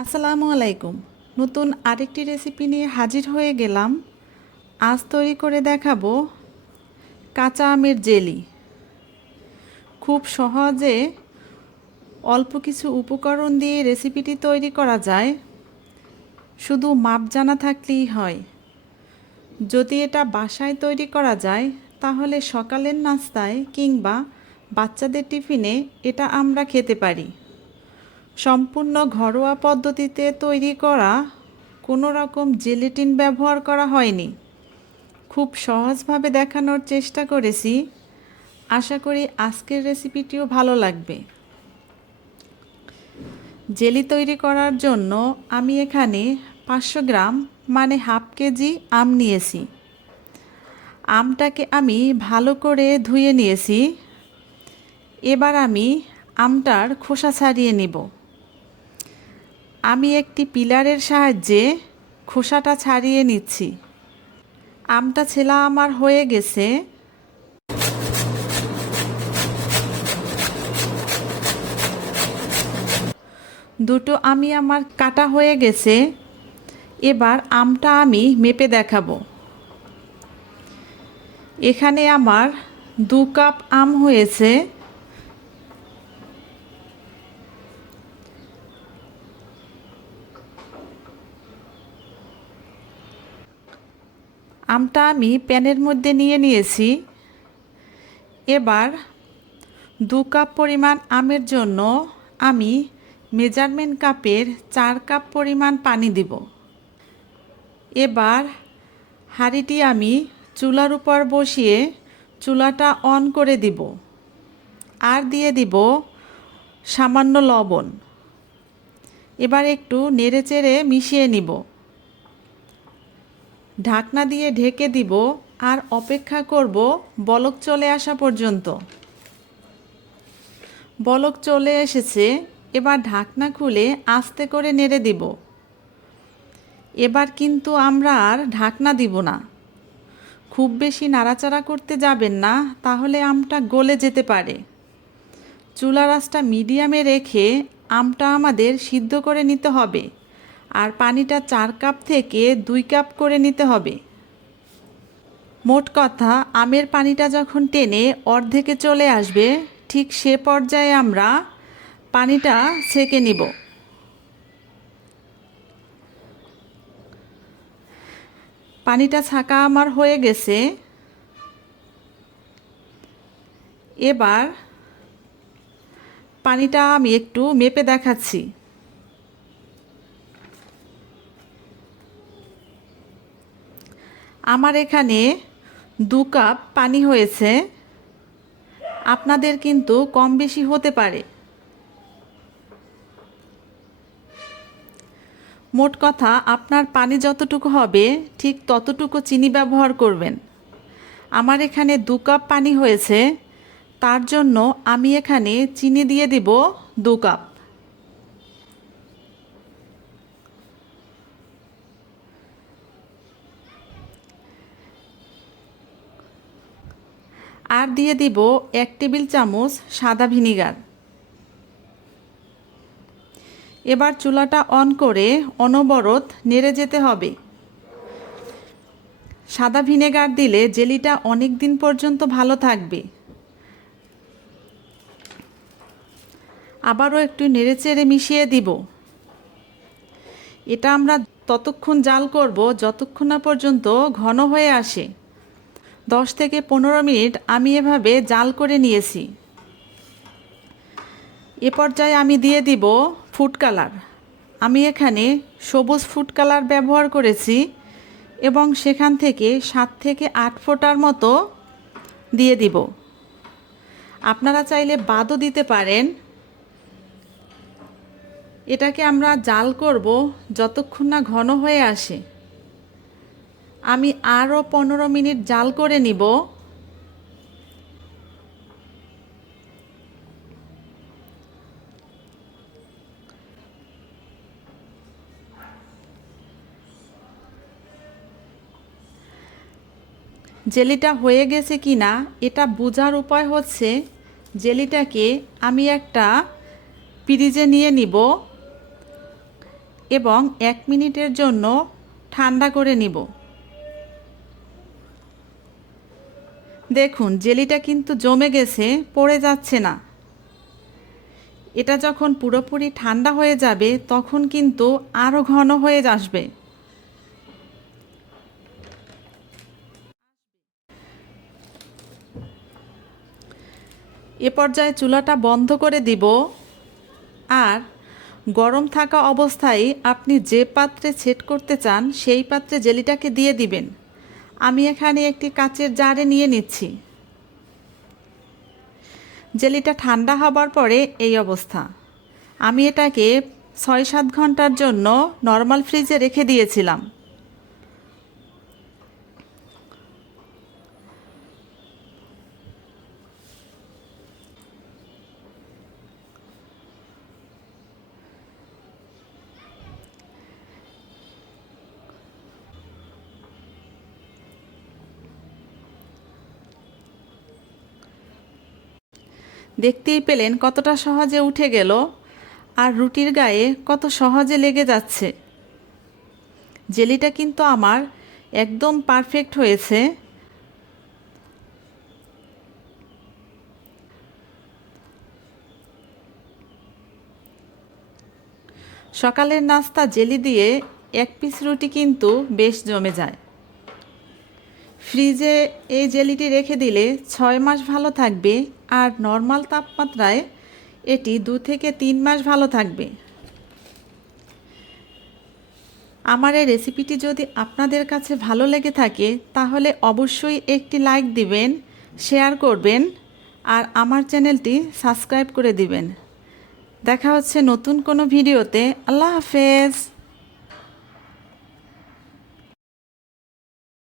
আসসালামু আলাইকুম। নতুন আরেকটি রেসিপি নিয়ে হাজির হয়ে গেলাম। আজ তৈরি করে দেখাবো কাঁচা আমের জেলি। খুব সহজে অল্প কিছু উপকরণ দিয়ে রেসিপিটি তৈরি করা যায়। শুধু মাপ জানা থাকলেই হয়। যদি এটা বাসায় তৈরি করা যায়, তাহলে সকালের নাস্তায় কিংবা বাচ্চাদের টিফিনে এটা আমরা খেতে পারি। সম্পূর্ণ ঘরোয়া পদ্ধতিতে তৈরি করা কোনো রকম জেলেটিন ব্যবহার করা হয়নি। খুব সহজভাবে দেখানোর চেষ্টা করেছি। আশা করি আজকের রেসিপিটিও ভালো লাগবে। জেলি তৈরি করার জন্য আমি এখানে পাঁচশো গ্রাম মানে হাফ কেজি আম নিয়েছি। আমটাকে আমি ভালো করে ধুয়ে নিয়েছি। এবার আমি আমটার খোসা ছাড়িয়ে নিব। আমি একটি পিলারের সাহায্যে খোসাটা ছাড়িয়ে নিচ্ছি। আমটা ছেলা আমার হয়ে গেছে। দুটো আমি আমার কাটা হয়ে গেছে। এবার আমটা আমি মেপে দেখাবো। এখানে আমার দু কাপ আম হয়েছে। আমটা আমি প্যানের মধ্যে নিয়ে নিয়েছি। এবার দু কাপ পরিমাণ আমের জন্য আমি মেজারমেন্ট কাপের চার কাপ পরিমাণ পানি দিব। এবার হাঁড়িটি আমি চুলার উপর বসিয়ে চুলাটা অন করে দিব। আর দিয়ে দিব সামান্য লবণ। এবার একটু নেড়েচেড়ে মিশিয়ে নিব। ঢাকনা দিয়ে ঢেকে দিব আর অপেক্ষা করব বলক চলে আসা পর্যন্ত। বলক চলে এসেছে, এবার ঢাকনা খুলে আস্তে করে নেড়ে দিব। এবার কিন্তু আমরা আর ঢাকনা দিব না। খুব বেশি নাড়াচাড়া করতে যাবেন না, তাহলে আমটা গলে যেতে পারে। চুলা রাসটা মিডিয়ামে রেখে আমটা আমাদের সিদ্ধ করে নিতে হবে। আর পানিটা চার কাপ থেকে দুই কাপ করে নিতে হবে। মোট কথা, আমের পানিটা যখন টেনে অর্ধেকে চলে আসবে, ঠিক সে পর্যায়ে আমরা পানিটা ছেঁকে নিব। পানিটা ছাকা আমার হয়ে গেছে। এবার পানিটা আমি একটু মেপে দেখাচ্ছি। আমার এখানে দু কাপ পানি হয়েছে। আপনাদের কিন্তু কম বেশি হতে পারে। মোট কথা, আপনার পানি যতটুকু হবে, ঠিক ততটুকু চিনি ব্যবহার করবেন। আমার এখানে দু কাপ পানি হয়েছে, তার জন্য আমি এখানে চিনি দিয়ে দিব দু কাপ। আর দিয়ে দিব এক টেবিল চামচ সাদা ভিনিগার। এবার চুলাটা অন করে অনবরত নেড়ে যেতে হবে। সাদা ভিনেগার দিলে জেলিটা অনেক দিন পর্যন্ত ভালো থাকবে। আবারও একটু নেড়ে চেড়ে মিশিয়ে দিব। এটা আমরা ততক্ষণ জাল করব, যতক্ষণ না পর্যন্ত ঘন হয়ে আসে। দশ থেকে পনেরো মিনিট আমি এভাবে জাল করে নিয়েছি। এ পর্যায়ে আমি দিয়ে দিব ফুড কালার। আমি এখানে সবুজ ফুড কালার ব্যবহার করেছি এবং সেখান থেকে সাত থেকে আট ফোঁটার মতো দিয়ে দিব। আপনারা চাইলে বাদও দিতে পারেন। এটাকে আমরা জাল করব যতক্ষণ না ঘন হয়ে আসে। আমি আরও পনেরো মিনিট জাল করে নিব। জেলিটা হয়ে গেছে কি না এটা বোঝার উপায় হচ্ছে জেলিটাকে আমি একটা পিরিজে নিয়ে নিব এবং এক মিনিটের জন্য ঠান্ডা করে নিব। দেখুন, জেলিটা কিন্তু জমে গেছে, পড়ে যাচ্ছে না। এটা যখন পুরোপুরি ঠান্ডা হয়ে যাবে, তখন কিন্তু আরও ঘন হয়ে আসবে। এ পর্যায়ে চুলাটা বন্ধ করে দিব। আর গরম থাকা অবস্থায় আপনি যে পাত্রে সেট করতে চান, সেই পাত্রে জেলিটাকে দিয়ে দিবেন। আমি এখানে একটি কাচের জারে নিয়ে নিচ্ছি। জেলিটা ঠান্ডা হবার পরে এই অবস্থা। আমি এটাকে ছয় সাত ঘণ্টার জন্য নর্মাল ফ্রিজে রেখে দিয়েছিলাম। দেখতেই পেলেন কতটা সহজে উঠে গেল আর রুটির গায়ে কত সহজে লেগে যাচ্ছে। জেলিটা কিন্তু আমার একদম পারফেক্ট হয়েছে। সকালের নাস্তা জেলি দিয়ে এক পিস রুটি কিন্তু বেশ জমে যায়। ফ্রিজে এই জেলিটি রেখে দিলে ছয় মাস ভালো থাকবে। আর নর্মাল তাপমাত্রায় এটি দু থেকে তিন মাস ভালো থাকবে। আমার এই রেসিপিটি যদি আপনাদের কাছে ভালো লেগে থাকে, তাহলে অবশ্যই একটি লাইক দিবেন, শেয়ার করবেন, আর আমার চ্যানেলটি সাবস্ক্রাইব করে দিবেন। দেখা হচ্ছে নতুন কোনো ভিডিওতে। আল্লাহ হাফেজ।